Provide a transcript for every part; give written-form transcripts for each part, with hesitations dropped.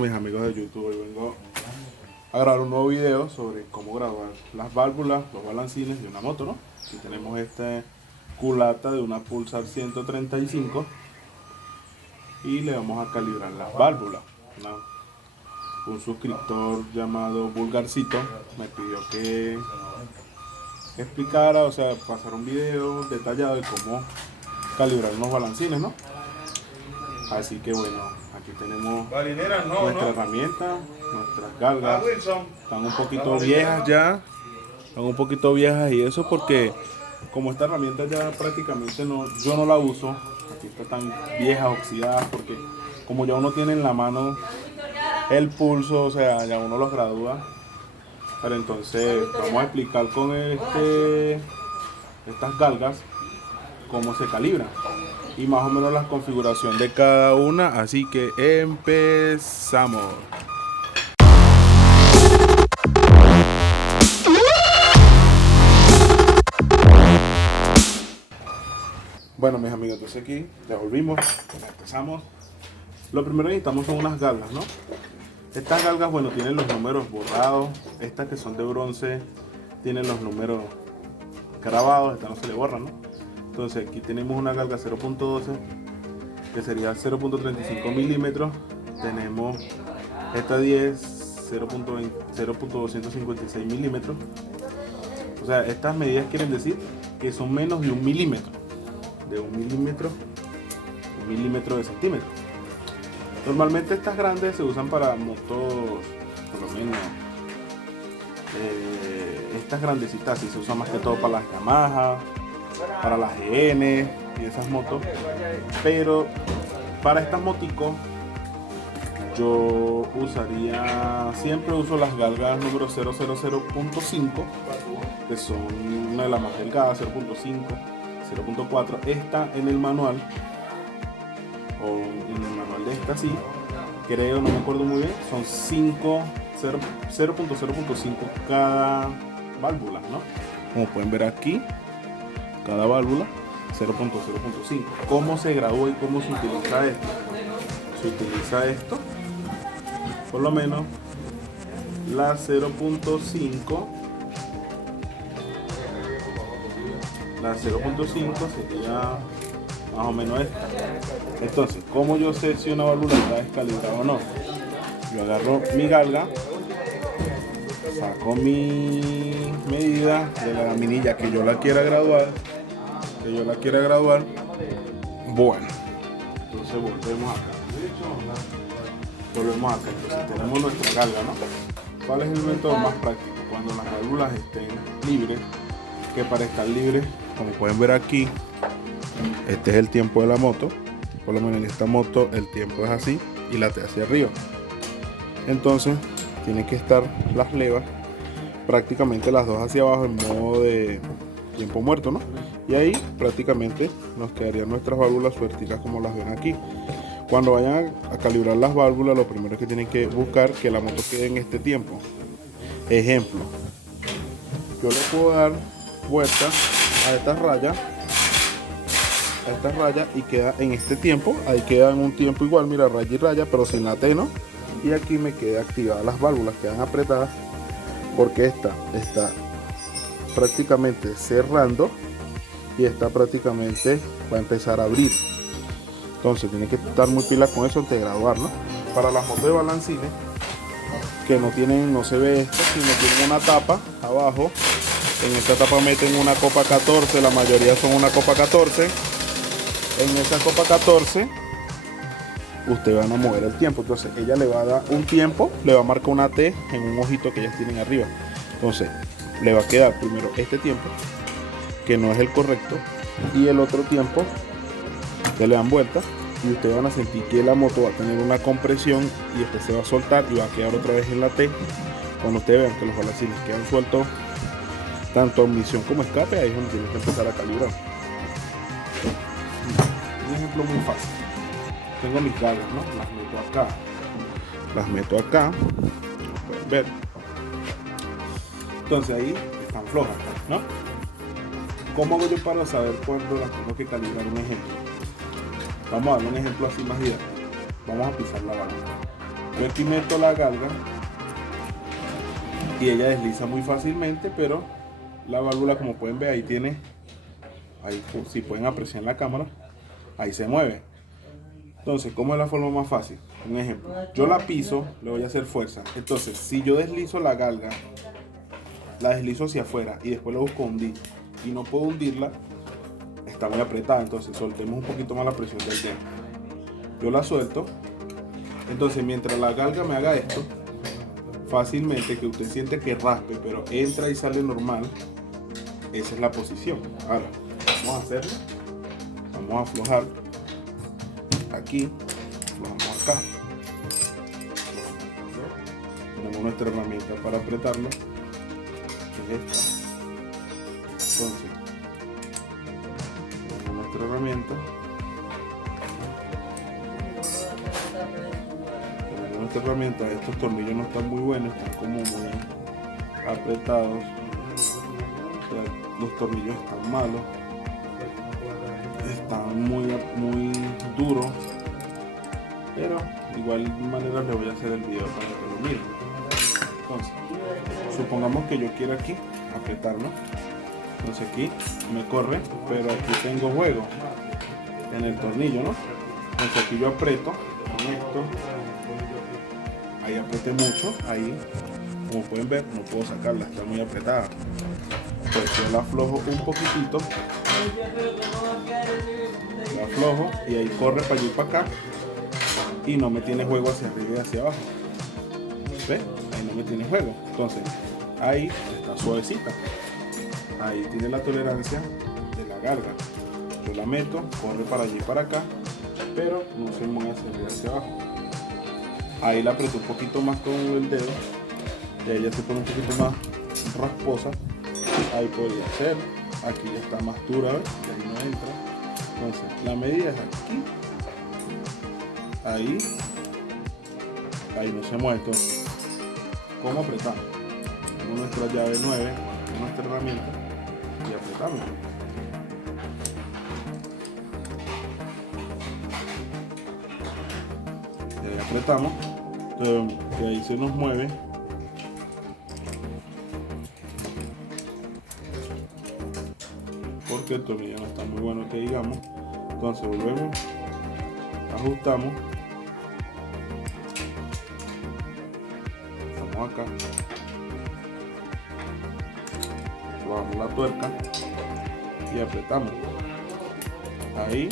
Mis amigos de YouTube, hoy vengo a grabar un nuevo video sobre cómo graduar las válvulas, los balancines de una moto, ¿no? Aquí tenemos este culata de una Pulsar 135 y le vamos a calibrar las válvulas, ¿no? Un suscriptor llamado Vulgarcito me pidió que explicara, o sea, pasar un video detallado de cómo calibrar unos balancines, ¿no? Así que bueno, aquí tenemos nuestra herramienta, nuestras galgas. Están un poquito viejas ya, están un poquito viejas y eso porque como esta herramienta ya prácticamente yo no la uso, aquí está tan vieja, oxidada, porque como ya uno tiene en la mano el pulso, o sea, ya uno los gradúa. Pero entonces vamos a explicar con estas galgas cómo se calibran y más o menos la configuración de cada una, así que empezamos. Bueno, mis amigos, entonces aquí ya volvimos, empezamos. Lo primero que necesitamos son unas galgas, ¿no? Estas galgas, bueno, tienen los números borrados. Estas que son de bronce tienen los números grabados, estas no se le borran, ¿no? Entonces aquí tenemos una galga 0.12 que sería 0.35 milímetros. Tenemos esta 10 0.256 milímetros. O sea, estas medidas quieren decir que son menos de un milímetro. De un milímetro de centímetro. Normalmente estas grandes se usan para motos, por lo menos estas grandecitas sí se usan más que todo para las Yamaha, para las GN y esas motos, pero para estas moticos yo siempre uso las galgas número 000.5, que son una de las más delgadas, 0.5, 0.4. Esta en el manual, o en el manual de esta sí, creo, no me acuerdo muy bien, son 0.0.5 cada válvula, ¿no? Como pueden ver aquí, cada válvula 0.0.5. ¿Cómo se gradúa y cómo se utiliza esto? Se utiliza esto, por lo menos la 0.5. La 0.5 sería más o menos esta. Entonces, ¿cómo yo sé si una válvula está descalibrada o no? Yo agarro mi galga, saco mi medida de la laminilla que yo la quiera graduar, Bueno, entonces volvemos acá. Entonces tenemos nuestra galga, ¿no? ¿Cuál es el método más práctico? Cuando las válvulas estén libres, que para estar libres, como pueden ver aquí, este es el tiempo de la moto. Por lo menos en esta moto el tiempo es así y la T hacia arriba. Entonces tienen que estar las levas prácticamente las dos hacia abajo en modo de tiempo muerto, ¿no? Y ahí prácticamente nos quedarían nuestras válvulas sueltas como las ven aquí. Cuando vayan a calibrar las válvulas, lo primero que tienen que buscar que la moto quede en este tiempo. Ejemplo, yo le puedo dar vuelta a estas rayas y queda en este tiempo. Ahí queda en un tiempo igual, mira, raya y raya, pero sin la T, ¿no? Y aquí me queda activadas las válvulas, quedan apretadas porque esta está prácticamente cerrando y esta prácticamente va a empezar a abrir. Entonces tiene que estar muy pila con eso antes de graduar, ¿no? Para las motos de balancines que no se ve esto, sino tienen una tapa abajo. En esta tapa meten una copa 14, la mayoría son una copa 14. En esa copa 14 ustedes van a mover el tiempo. Entonces ella le va a dar un tiempo, le va a marcar una T en un ojito que ellas tienen arriba. Entonces le va a quedar primero este tiempo, que no es el correcto, y el otro tiempo que le dan vuelta y ustedes van a sentir que la moto va a tener una compresión y después se va a soltar y va a quedar otra vez en la T. Cuando ustedes vean que los balancines quedan sueltos, tanto admisión como escape, ahí es donde tienen que empezar a calibrar. Un ejemplo muy fácil. Tengo mis galgas, ¿no? Las meto acá, como pueden ver. Entonces ahí están flojas, ¿no? ¿Cómo hago yo para saber cuándo las tengo que calibrar? Un ejemplo. Vamos a dar un ejemplo así más directo. Vamos a pisar la válvula. Yo aquí meto la galga y ella desliza muy fácilmente, pero la válvula, como pueden ver, ahí tiene, ahí si pueden apreciar en la cámara, ahí se mueve. Entonces, ¿cómo es la forma más fácil? Un ejemplo, yo la piso, le voy a hacer fuerza. Entonces, si yo deslizo la galga, la deslizo hacia afuera y después la busco hundir y no puedo hundirla, está muy apretada. Entonces, soltemos un poquito más la presión del dedo. Yo la suelto. Entonces, mientras la galga me haga esto, fácilmente, que usted siente que raspe, pero entra y sale normal, esa es la posición. Ahora, vamos a hacerlo. Vamos a aflojar aquí, aflojamos acá. Tenemos nuestra herramienta para apretarlo, que es esta. Entonces, tenemos nuestra herramienta. Estos tornillos no están muy buenos, están como muy apretados. O sea, los tornillos están malos, están muy duros, pero de igual manera les voy a hacer el video para que lo miren. Entonces, supongamos que yo quiero aquí apretarlo. Entonces aquí me corre, pero aquí tengo juego en el tornillo, ¿no? Entonces aquí yo aprieto con esto. Ahí apreté mucho, ahí, como pueden ver, no puedo sacarla, está muy apretada. Pues yo la aflojo un poquitito, la aflojo y ahí corre para allí y para acá y no me tiene juego hacia arriba y hacia abajo. ¿Ve? Ahí no me tiene juego. Entonces, ahí está suavecita. Ahí tiene la tolerancia de la galga. Yo la meto, corre para allí y para acá, pero no se mueve hacia arriba y hacia abajo. Ahí la aprieto un poquito más con el dedo y ahí ya se pone un poquito más rasposa. Ahí podría ser. Aquí ya está más dura, ¿ves? Y ahí no entra. Entonces la medida es aquí. Ahí no se mueve. Entonces, ¿cómo apretamos? Tenemos nuestra llave 9, nuestra herramienta, y apretamos. Y ahí apretamos. Y ahí se nos mueve. Porque el tornillo no está muy bueno, que digamos. Entonces volvemos, ajustamos, estamos acá, bajamos la tuerca y apretamos. Ahí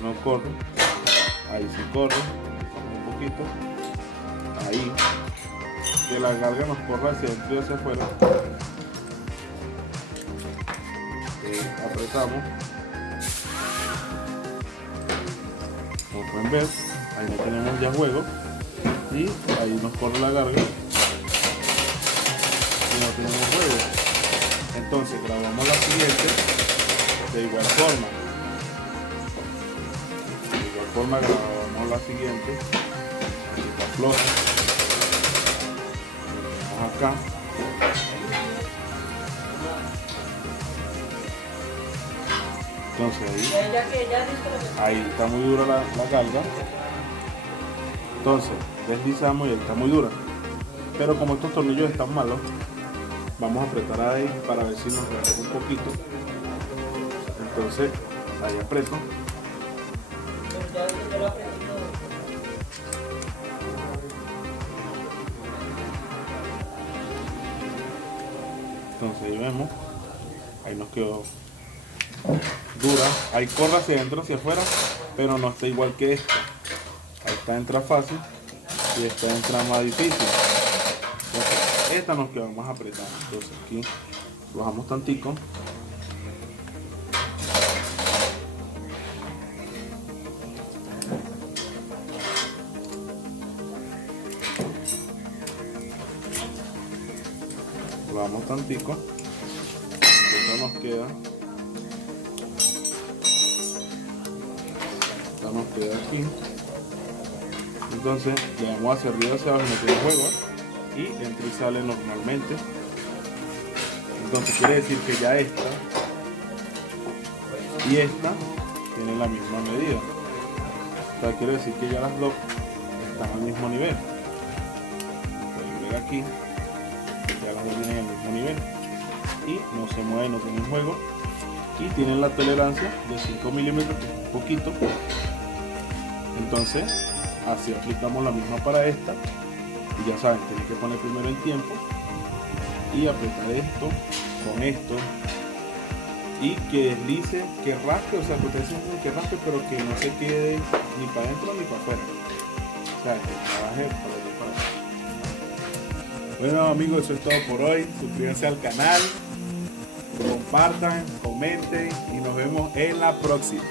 no corre, ahí sí corre, un poquito, ahí, que la galga nos corra hacia adentro y hacia afuera. Apretamos, como pueden ver, ahí no tenemos ya juego y ahí nos corre la galga y no tenemos juego. Entonces grabamos la siguiente de igual forma. Grabamos la siguiente, la floja, vamos acá. Entonces ahí está muy dura la galga. Entonces deslizamos y ahí está muy dura. Pero como estos tornillos están malos, vamos a apretar ahí para ver si nos relaja un poquito. Entonces ahí aprieto. Entonces ahí vemos, ahí nos quedó dura, ahí corre hacia adentro, hacia afuera, pero no está igual que esta. Ahí esta entra fácil y esta entra más difícil. Entonces, esta nos quedó más apretada. Entonces aquí bajamos tantico. Bajamos tantico. Esta nos queda. Nos queda aquí. Entonces le damos hacia arriba, hacia abajo, no tiene juego y entra y sale normalmente. Entonces quiere decir que ya esta y esta tienen la misma medida. O sea, quiere decir que ya las dos están al mismo nivel. Pueden ver aquí, ya las dos tienen el mismo nivel y no se mueven, no tienen juego, y tienen la tolerancia de 5 milímetros, que es un poquito. Entonces así aplicamos la misma para esta, y ya saben, tienen que poner primero en tiempo y apretar esto con esto y que deslice, que raspe, o sea, que ustedes sienten que raspe, pero que no se quede ni para adentro ni para afuera, o sea, que trabaje para allá para acá. Bueno amigos, eso es todo por hoy. Suscríbanse al canal, compartan, comenten y nos vemos en la próxima.